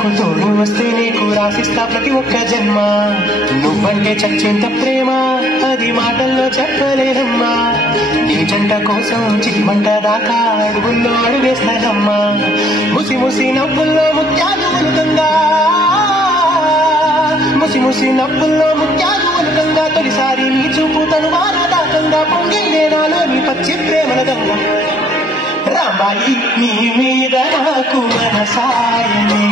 నాకు తోడు వస్తే నీకు రాసిస్తా ప్రతి ఒక్క జన్మ నువ్వంటే చచ్చేంత ప్రేమ అది మాటల్లో చెప్పలేనమ్మా నీ జంట కోసం చిటిమంట దాకా అడుగుల్లో అడుగేస్తానమ్మా ముసి ముసి నవ్వుల్లో ముత్యాలు ఉలుకంగా ముసి ముసి నవ్వుల్లో ముత్యాలు ఉలుకంగా తొలిసారి నీ చూపు తనువాన దాకంగా పొంగిందే నాలో నీ పచ్చి ప్రేమల గంగ రాంబాయి నీ మీద నాకు మనసాయనే